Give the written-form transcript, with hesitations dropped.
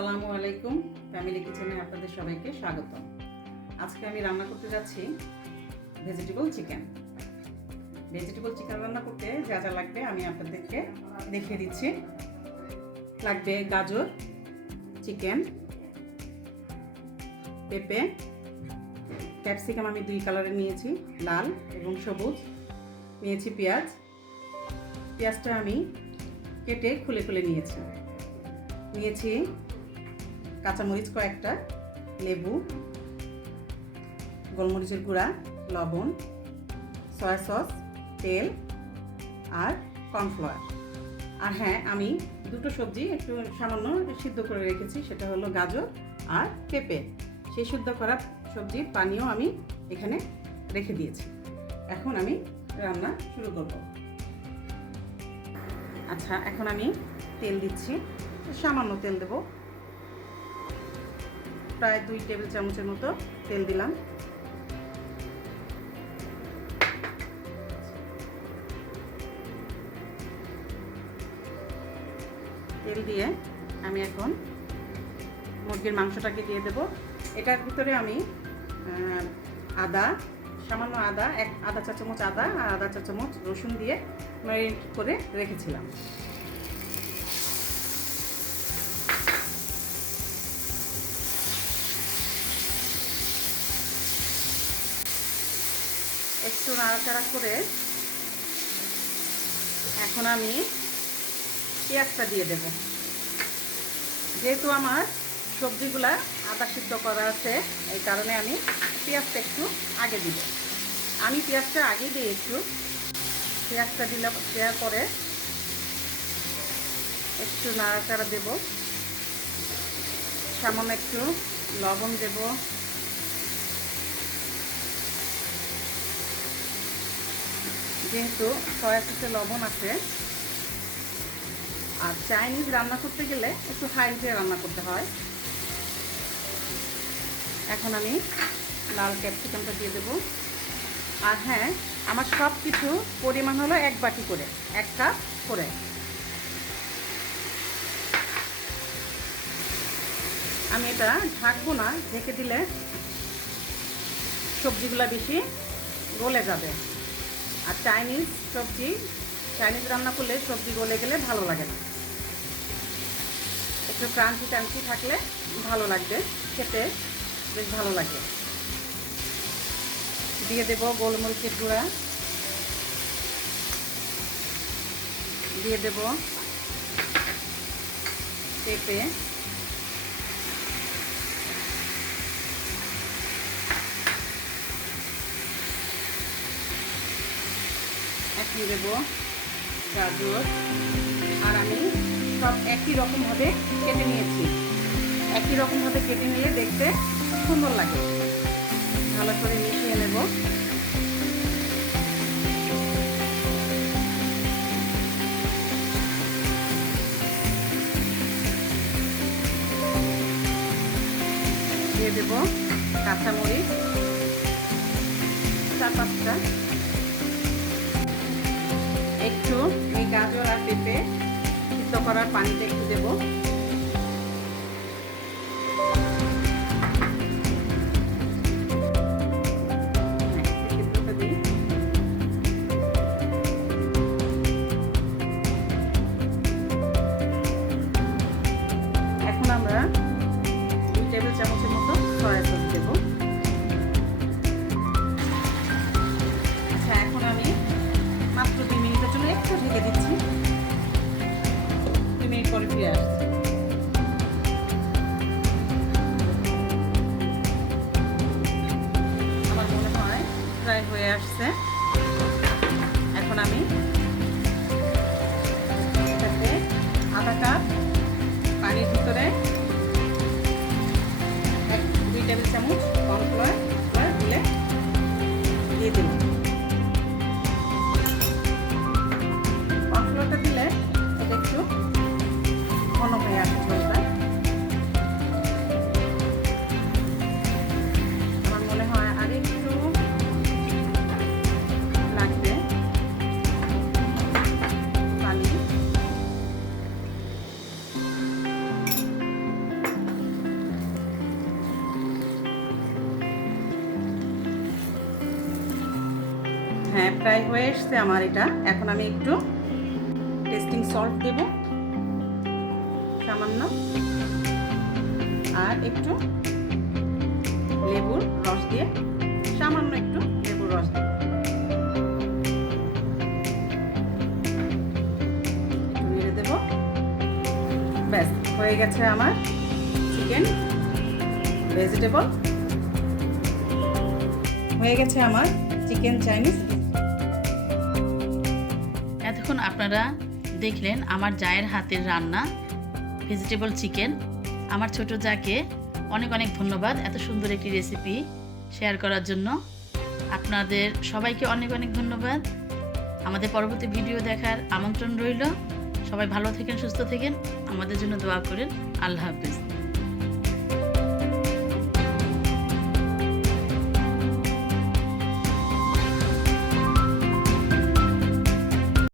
আসসালামু আলাইকুম। ফ্যামিলি কিচেনে আপনাদের সবাইকে স্বাগত। আজকে আমি রান্না করতে যাচ্ছি ভেজিটেবল চিকেন। রান্না করতে যা যা লাগবে আমি আপনাদেরকে দেখিয়ে দিচ্ছি। লাগবে গাজর, চিকেন, পেঁপে, ক্যাপসিকাম আমি 2 কালারের নিয়েছি, লাল এবং সবুজ। নিয়েছি পেঁয়াজটা আমি কেটে খুলে খুলে নিয়েছি কাঁচামরিচ কয়েকটা, লেবু, গোলমরিচের গুঁড়া, লবণ, সয়া সস, তেল আর কর্নফ্লাওয়ার। আর হ্যাঁ, আমি 2টো সবজি একটু সামান্য সিদ্ধ করে রেখেছি, সেটা হলো গাজর আর পেঁপে। সেই সিদ্ধ করা সবজির পানিও আমি এখানে রেখে দিয়েছি। এখন আমি রান্না শুরু করব। আচ্ছা, এখন আমি তেল দিচ্ছি, সামান্য তেল দেব, প্রায় 2 টেবিল চামচের মতো তেল দিলাম। তেল দিয়ে আমি এখন মুরগির মাংসটাকে দিয়ে দেব। এটার ভিতরে আমি সামান্য আদা চা চামচ আদা আর আধা চা চামচ রসুন দিয়ে ম্যারিনেট করে রেখেছিলাম। একটু নাড়াচাড়া করে এখন আমি পেঁয়াজটা দিয়ে দেব। যেহেতু আমার সবজিগুলা আদা সিদ্ধ করা আছে, এই কারণে আমি পেঁয়াজটা একটু আগে দিব। আমি পেঁয়াজটা আগেই দিই। পেঁয়াজটা দেওয়ার পরে একটু নাড়াচাড়া দেব, সামান্য একটু লবণ দেব, যেহেতু সয়া সসে লবণ আছে। আর চাইনিজ রান্না করতে গেলে একটু হাই হিটে রান্না করতে হয়। এখন আমি লাল ক্যাপসিকামটা দিয়ে দেব। আর হ্যাঁ, আমার সব কিছু পরিমাণ হলো 1 বাটি করে, 1 কাপ করে। আমি এটা ঢাকবো না, ঢেকে দিলে সবজিগুলো বেশি গলে যাবে। আর চাইনিজ রান্না করলে সবজি গলে গেলে ভালো লাগে না। একটু ক্রাঞ্চি থাকলে ভালো লাগবে, খেতে বেশ ভালো লাগে। দিয়ে দেব গোলমরিচের গুঁড়া, দিয়ে দেব পেঁপে, এখন দেব গাজর। আর আমি সব একই রকমভাবে কেটে নিয়েছি। একই রকমভাবে কেটে নিলে দেখতে সুন্দর লাগে। ভালো করে মিশিয়ে নেব। দিয়ে দেব কাঁচামরিচ 4-5টা। একটু এই গাজর আর পেঁপে সিদ্ধ করার পানিতে একটু দেব। এখন আমরা 2 টেবিল চামচের মতো সয়া সস দেব। আচ্ছা, এখন আমি মাত্র 2 মিনিটের জন্য একটু ঢেকে দিচ্ছি। 2 মিনিট পরে ফিরে আসছি। আমার মনে হয় প্রায় হয়ে আসছে। এখন আমি এটাতে আধা কাপ পানির ভিতরে 2 টেবিল চামচ কর্নফ্লাওয়ার দিয়ে দেব। কর্নফ্লাওয়ারটা দিলে এটা একটু ঘন হয়ে আসে ঝোলটা। আমার মনে হয় আর একটু লাগবে। হ্যাঁ, প্রায় হয়ে এসছে আমার এটা। এখন আমি একটু টেস্টিং সল্ট দেব সামান্য, আর একটু লেবুর রস দিয়ে, সামান্য একটু লেবুর রস দেব। একটু নেড়ে দেব। ব্যাস, হয়ে গেছে আমার চিকেন ভেজিটেবল। হয়ে গেছে আমার চিকেন চাইনিজ। এতক্ষণ আপনারা দেখলেন আমার জায়ের হাতের রান্না ভেজিটেবল চিকেন। আমার ছোট জাকে অনেক অনেক ধন্যবাদ এত সুন্দর একটি রেসিপি শেয়ার করার জন্য। আপনাদের সবাইকে অনেক অনেক ধন্যবাদ। আমাদের পরবর্তী ভিডিও দেখার আমন্ত্রণ রইল। সবাই ভালো থাকেন, সুস্থ থাকেন, আমাদের জন্য দোয়া করেন। আল্লাহ হাফেজ।